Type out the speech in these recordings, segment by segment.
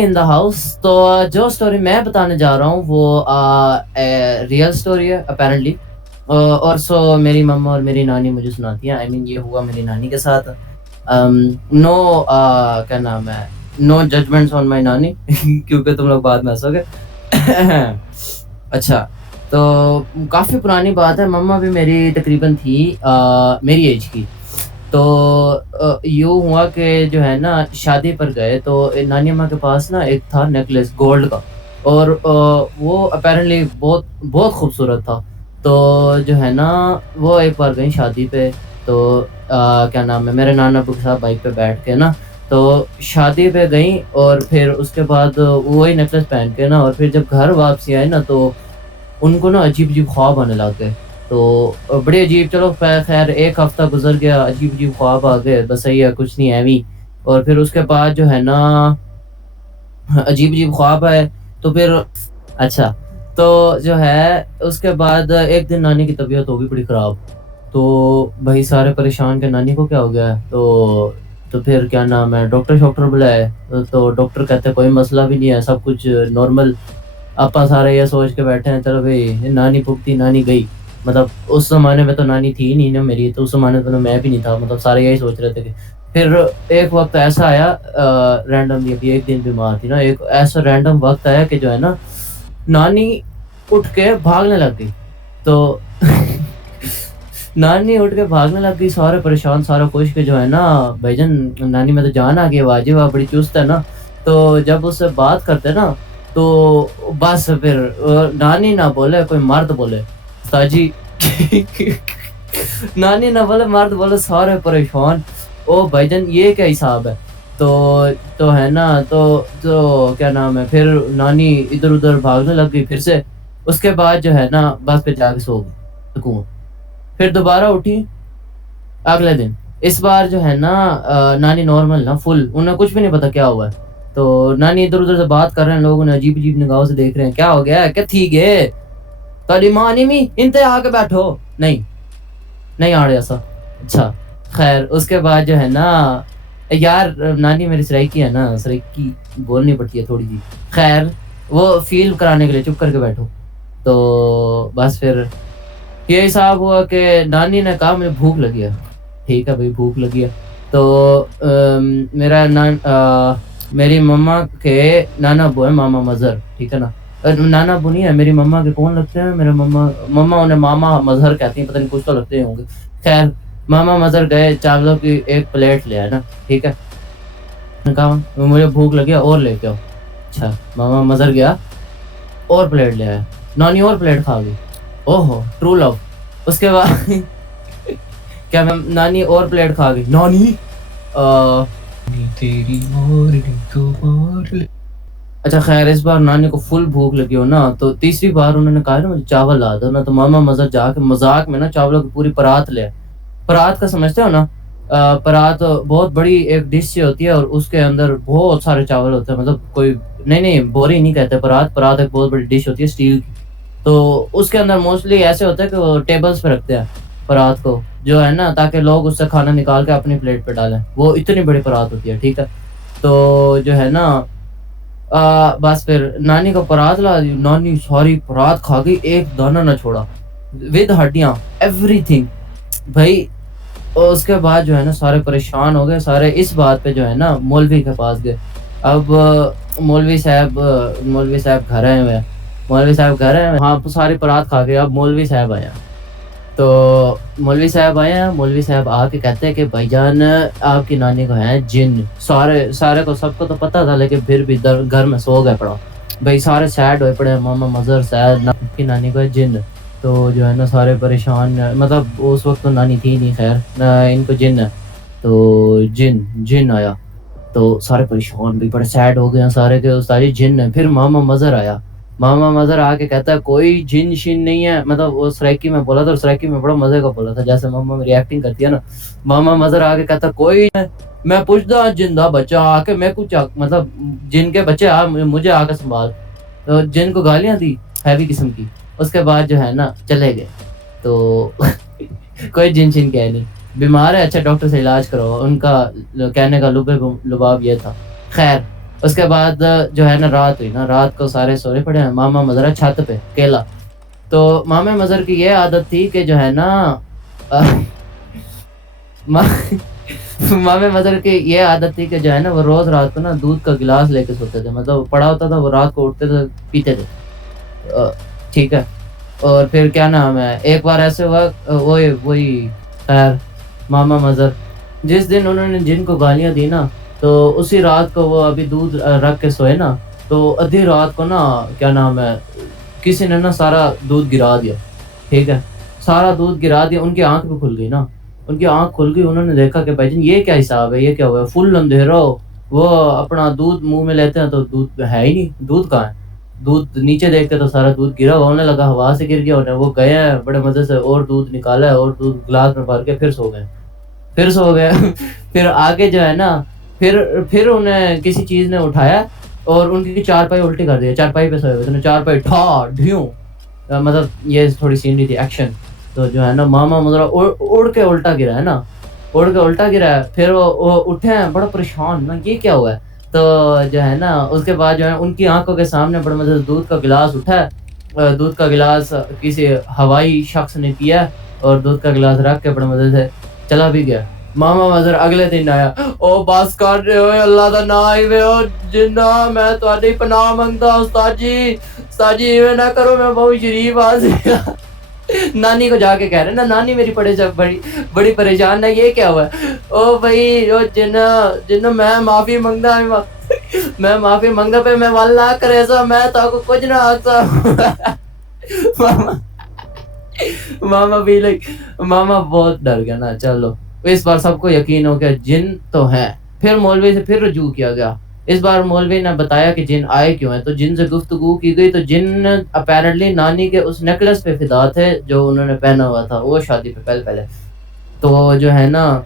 In the house. تو جو story میں بتانے جا رہا ہوں وہ ریئل اسٹوری ہے اپیرنٹلی. اور سو میری مما اور میری نانی مجھے سناتی ہیں. آئی مین یہ ہوا میری نانی کے ساتھ. نو کیا نام ہے, نو ججمنٹس آن مائی نانی کیونکہ تم لوگ بعد میں ہنسو گے. اچھا, تو کافی پرانی بات ہے. مما بھی میری تقریباً تھی میری ایج کی. تو یوں ہوا کہ جو ہے نا شادی پر گئے تو نانی اماں کے پاس نا ایک تھا نیکلیس گولڈ کا, اور وہ اپیرنٹلی بہت بہت خوبصورت تھا. تو جو ہے نا وہ ایک بار گئی شادی پہ. تو کیا نام ہے, میرے نانا ابو کے ساتھ بائک پہ بیٹھ کے نا تو شادی پہ گئیں, اور پھر اس کے بعد وہی نیکلیس پہن کے نا, اور پھر جب گھر واپسی آئے نا تو ان کو نا عجیب عجیب خواب آنے لگ گئے. تو بڑے عجیب, چلو خیر ایک ہفتہ گزر گیا, عجیب عجیب خواب آ گئے, بس صحیح ہے کچھ نہیں ایویں. اور پھر اس کے بعد جو ہے نا عجیب عجیب خواب آئے. تو پھر اچھا, تو جو ہے اس کے بعد ایک دن نانی کی طبیعت ہو گئی بڑی خراب. تو بھائی سارے پریشان کہ نانی کو کیا ہو گیا ہے. تو پھر کیا نام ہے ڈاکٹر بلائے. تو ڈاکٹر کہتے کوئی مسئلہ بھی نہیں ہے, سب کچھ نارمل. آپا سارے یہ سوچ کے بیٹھے ہیں چلو بھائی نانی پھکتی نانی گئی. مطلب اس زمانے میں تو نانی تھی نہیں نا میری, تو اس زمانے میں میں بھی نہیں تھا. مطلب سارے یہی سوچ رہے تھے کہ پھر ایک وقت ایسا آیا رینڈملی, ابھی ایک دن بیمار تھی نا, ایک ایسا رینڈم وقت آیا کہ جو ہے نا نانی اٹھ کے بھاگنے لگ گئی. تو نانی اٹھ کے بھاگنے لگ گئی, سارے پریشان سارا خوش کے جو ہے نا بھائی جان نانی میں تو جان آ گئی, واجب بڑی چست ہے نا. تو جب اس سے بات کرتے نا تو بس پھر نانی نہ بولے کوئی مرد بولے تاجی نانی نہ بولے مرد بولے, سارے پریشان. او بھائی جان یہ کیا حساب ہے. تو ہے نا تو کیا نام ہے پھر نانی ادھر ادھر بھاگنے لگ گئی پھر سے. اس کے بعد جو ہے نا بس پہ جا کے سو گئی سکون. پھر دوبارہ اٹھی اگلے دن. اس بار جو ہے نا نانی نارمل نا فل, انہیں کچھ بھی نہیں پتا کیا ہوا ہے. تو نانی ادھر ادھر سے بات کر رہے ہیں, لوگوں نے عجیب عجیب نگاہوں سے دیکھ رہے ہیں کیا ہو گیا ہے, کیا تھی گے تالی ماں نہیں می انتے آ کے بیٹھو, نہیں آ رہے ایسا. اچھا خیر اس کے بعد جو ہے نا یار نانی میری سرائکی ہے نا, سرائکی بولنی پڑتی ہے تھوڑی سی. خیر وہ فیل کرانے کے لیے چپ کر کے بیٹھو. تو بس پھر یہ حساب ہوا کہ نانی نے کہا مجھے بھوک لگی ہے. ٹھیک ہے بھائی بھوک لگی ہے. تو میری مما کے نانا ابو ہے ماما مظہر, ٹھیک ہے نا. نانا ابو نہیں ہے میری مما کے, کون لگتے ہیں میرے مما انہیں ماما مظہر کہتی ہیں, پتہ نہیں کچھ تو لگتے ہوں گے. خیر ماما مظہر گئے چاولوں کی ایک پلیٹ لے آئے نا, ٹھیک ہے. کہا مجھے بھوک لگی اور لے کے آؤ. اچھا ماما مظہر گیا اور پلیٹ لے آیا, نانی اور پلیٹ کھا گئی. اوہو ٹرو لو. اس کے بعد کیا نانی اور پلیٹ کھا گئی. نانی تیری اچھا خیر اس بار نانی کو فل بھوک لگی ہو نا, تو تیسری بار انہوں نے کہا نا مجھے چاول لا دو نا. تو ماما مظہر جا کے مذاق میں نا چاولوں کی پوری پرات لے. پرات کا سمجھتے ہو نا, پرات بہت بڑی ایک ڈش سے ہوتی ہے اور اس کے اندر بہت سارے چاول ہوتے ہیں. مطلب کوئی نہیں بوری نہیں کہتے, پرات ایک بہت بڑی ڈش ہوتی ہے اسٹیل کی. تو اس کے اندر موسٹلی ایسے ہوتا ہے کہ وہ ٹیبلز پہ رکھتے ہیں پرات کو جو ہے نا, تاکہ لوگ اس سے کھانا نکال کے اپنی پلیٹ پہ ڈالیں. وہ اتنی بڑی پرات ہوتی ہے, ٹھیک ہے. تو جو ہے نا بس پھر نانی کو پرات لا دی. نانی ساری پرات کھا گئی, ایک دانہ نہ چھوڑا, ود ہڈیاں ایوری تھنگ بھائی. اور اس کے بعد جو ہے نا سارے پریشان ہو گئے سارے اس بات پہ, جو ہے نا مولوی کے پاس گئے. اب مولوی صاحب گھر آئے ہوئے ہیں, مولوی صاحب گھر آئے ہوئے, ہاں ساری پرات کھا گئے. اب مولوی صاحب آئے ہیں. تو مولوی صاحب آئے ہیں, مولوی صاحب آ کے کہتے ہیں کہ بھائی جان آپ کی نانی کو ہیں جن. سارے کو سب کو تو پتا تھا, لیکن پھر بھی گھر میں سو گئے پڑا بھائی. سارے سیڈ ہوئے پڑے, ماما مظہر سیڈ کی نانی کو ہے جن. تو جو ہے نا سارے پریشان, مطلب اس وقت تو نانی تھی نہیں خیر, ان کو جن ہے. تو جن آیا تو سارے پریشان بھی بڑے سیڈ ہو گئے ہیں سارے کے ساری جن ہے. پھر ماما مظہر آیا, ماما مظہر آ کے کہتا ہے کوئی جن شن نہیں ہے. مطلب وہ سرائکی میں بولا تھا, اور سرائکی میں بڑا مزے کا بولا تھا, جیسے ماما میری ایکٹنگ کرتی ہے نا. ماما مظہر آ کے کہتا کوئی, میں پوچھتا جن دا بچہ آ کے میں کچھ مطلب جن کے بچے مجھے آ کے سنبھال. تو جن کو گالیاں دی ہیوی قسم کی. اس کے بعد جو ہے نا چلے گئے. تو کوئی جن شن کہہ نہیں, بیمار ہے اچھا ڈاکٹر سے علاج کرو, ان کا کہنے کا لباب یہ تھا. خیر اس کے بعد جو ہے نا رات ہوئی نا، رات کو سارے سونے پڑے ہیں، ماما مظہر چھت پہ اکیلا. تو ماما مظہر کی یہ عادت تھی کہ جو ہے نا ماما مظہر کی یہ عادت تھی کہ جو ہے نا وہ روز رات کو نا دودھ کا گلاس لے کے سوتے تھے. مطلب پڑا ہوتا تھا، وہ رات کو اٹھتے تھے پیتے تھے. ٹھیک ہے. اور پھر کیا نام ہے، ایک بار ایسے ہوا، وہی خیر ماما مظہر جس دن انہوں نے جن کو گالیاں دی نا، تو اسی رات کو وہ ابھی دودھ رکھ کے سوئے نا، تو آدھی رات کو نا کیا نام ہے کسی نے نا سارا دودھ گرا دیا. ٹھیک ہے، سارا دودھ گرا دیا. ان کی آنکھ بھی کھل گئی نا، ان کی آنکھ کھل گئی. انہوں نے دیکھا کہ بھائی جان یہ کیا حساب ہے، یہ کیا ہوا ہے، فل اندھیرا ہو. وہ اپنا دودھ منہ میں لیتے ہیں تو دودھ ہے ہی نہیں. دودھ کہاں ہے؟ دودھ نیچے دیکھتے تو سارا دودھ گرا ہوا. ہونے لگا ہوا سے گر گیا انہیں. وہ گئے ہیں بڑے مزے سے اور دودھ نکالا ہے اور دودھ گلاس میں بھر کے پھر سو گئے. پھر سو گئے. پھر آگے جو ہے نا پھر انہیں کسی چیز نے اٹھایا اور ان کی چارپائی الٹی کر دیا. چارپائی پہ سوئے ہوئے تھے، چارپائی ٹھا ڈھیوں. مطلب یہ تھوڑی سینری تھی ایکشن. تو جو ہے نا ماما مطلب اڑ کے الٹا گرا ہے نا، اڑ کے الٹا گرا ہے. پھر وہ اٹھے ہیں بڑا پریشان نا، یہ کیا ہوا ہے. تو جو ہے نا اس کے بعد جو ہے ان کی آنکھوں کے سامنے بڑے مزے سے دودھ کا گلاس اٹھا ہے. دودھ کا گلاس کسی ہوائی شخص نے پیا اور دودھ کا گلاس رکھ کے بڑے مزے سے چلا بھی گیا. ماما مظہر اگلے دن آیا، او بس کر رہے ہو اللہ دا نام ہی وے او جنہ میں تہاڈی پناہ منگدا استاد جی ایویں نہ کرو، میں بہت شریف آدمی. نانی کو جا کے کہہ رہے نا، نانی میری بڑی پریشان ہے، یہ کیا ہوا ہے. او بھائی او جن میں معافی منگدا، میں معافی منگدا پہ میں واللہ کرے سا میں تا کو کچھ نہ آکسا. ماما بھی ماما بہت ڈر گیا نا. چلو اس بار سب کو یقین ہو گیا جن تو ہے. پھر مولوی سے پھر رجوع کیا گیا. اس بار مولوی نے بتایا کہ جن آئے کیوں ہیں. تو جن سے گفتگو کی گئی تو جن اپیرنٹلی نانی کے اس نیکلس پہ فدا تھے جو انہوں نے پہنا ہوا تھا وہ شادی پہ پہلے. تو جو ہے نا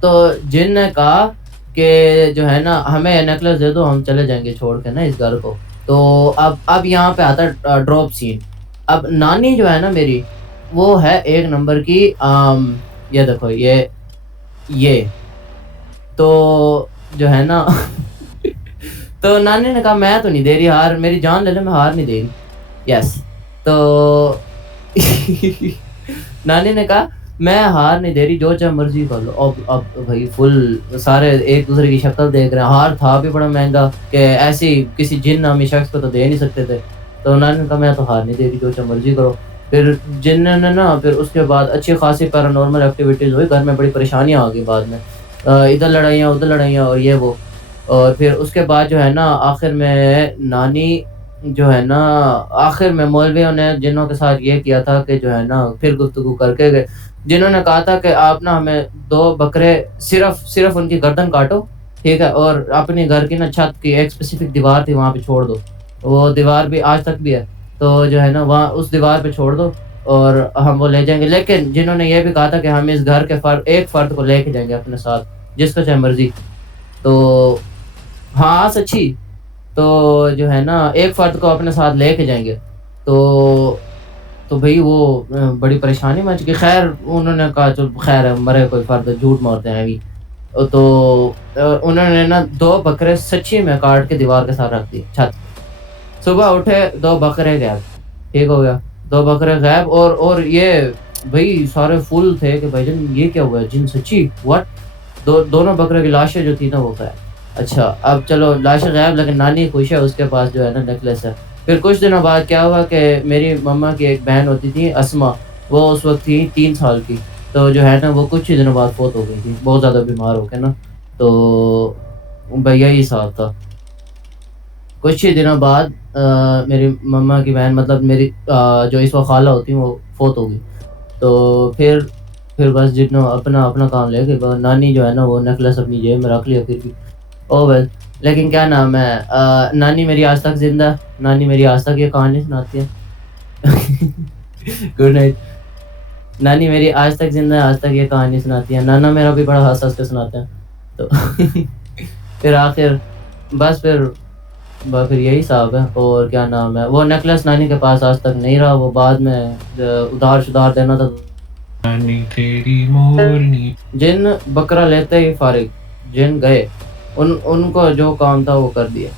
تو جن نے کہا کہ جو ہے نا ہمیں نیکلس دے دو، ہم چلے جائیں گے چھوڑ کے نا اس گھر کو. تو اب یہاں پہ آتا ہے ڈراپ سین. اب نانی جو ہے نا میری وہ ہے ایک نمبر کی. یہ دیکھو یہ تو جو ہے نا تو نانی نے کہا میں تو نہیں دے رہی ہار، میری جان لے لے، میں ہار نہیں دے رہی. یس. تو نانی نے کہا میں ہار نہیں دے رہی، جو چاہے مرضی کر لو. اب بھائی فل سارے ایک دوسرے کی شکل دیکھ رہے ہیں. ہار تھا بھی بڑا مہنگا کہ ایسی کسی جن نامی شخص کو تو دے نہیں سکتے تھے. تو نانی نے کہا میں تو ہار نہیں دے رہی، جو چاہے مرضی کرو. پھر جن نے نا پھر اس کے بعد اچھی خاصی پیرانارمل ایکٹیویٹیز ہوئی. گھر میں بڑی پریشانیاں آ گئی بعد میں، ادھر لڑائیاں ادھر لڑائیاں اور یہ وہ. اور پھر اس کے بعد جو ہے نا آخر میں نانی جو ہے نا آخر میں مولویوں نے جنوں کے ساتھ یہ کیا تھا کہ جو ہے نا پھر گفتگو کر کے گئے. جنہوں نے کہا تھا کہ آپ نا ہمیں 2 بکرے صرف ان کی گردن کاٹو، ٹھیک ہے، اور اپنی گھر کی نا چھت کی ایک اسپیسیفک دیوار تھی وہاں پہ چھوڑ دو. وہ دیوار بھی آج تک بھی ہے. تو جو ہے نا وہاں اس دیوار پہ چھوڑ دو اور ہم وہ لے جائیں گے. لیکن جنہوں نے یہ بھی کہا تھا کہ ہم اس گھر کے ایک فرد کو لے کے جائیں گے اپنے ساتھ، جس کو چاہے مرضی. تو ہاں سچی. تو جو ہے نا ایک فرد کو اپنے ساتھ لے کے جائیں گے. تو بھئی وہ بڑی پریشانی مچ گئی. خیر انہوں نے کہا چل خیر ہے، مرے کوئی فرد جھوٹ مارتے ہیں ابھی. تو انہوں نے نا 2 بکرے سچی میں کاٹ کے دیوار کے ساتھ رکھ دیے چھت. صبح اٹھے 2 بکرے غائب. ٹھیک ہو گیا، 2 بکرے غائب. اور یہ بھئی سارے فل تھے کہ بھائی جان یہ کیا ہوا ہے، جن سچی وٹ. دونوں بکرے کی لاشیں جو تھی نا وہ غائب. اچھا اب چلو لاشیں غائب، لیکن نانی خوش ہے، اس کے پاس جو ہے نا نیکلس ہے. پھر کچھ دنوں بعد کیا ہوا کہ میری مما کی ایک بہن ہوتی تھی اسما، وہ اس وقت تھی 3 سال کی. تو جو ہے نا وہ کچھ ہی دنوں بعد فوت ہو گئی تھی، بہت زیادہ بیمار ہو کے نا. تو بھیا یہی حساب تھا. کچھ ہی دنوں بعد میری مما کی بہن مطلب میری جو اس وقت خالہ ہوتی ہیں وہ فوت ہو گئی. تو پھر بس جتنا اپنا کام لے کے نانی جو ہے نا وہ نیکلس اپنی جیب میں رکھ لیا پھر بھی. او ویل. لیکن کیا نام ہے نانی میری آج تک زندہ. نانی میری آج تک یہ کہانی سناتی ہے. Good night. نانی میری آج تک زندہ ہے، آج تک یہ کہانی سناتی ہے. نانا میرا بھی بڑا ہنس کے سناتے ہیں. تو پھر آخر بس پھر یہی صاحب ہے. اور کیا نام ہے وہ نیکلس نانی کے پاس آج تک نہیں رہا. وہ بعد میں ادھار دینا تھا. جن بکرا لیتے ہی فارغ. جن گئے ان کو جو کام تھا وہ کر دیا.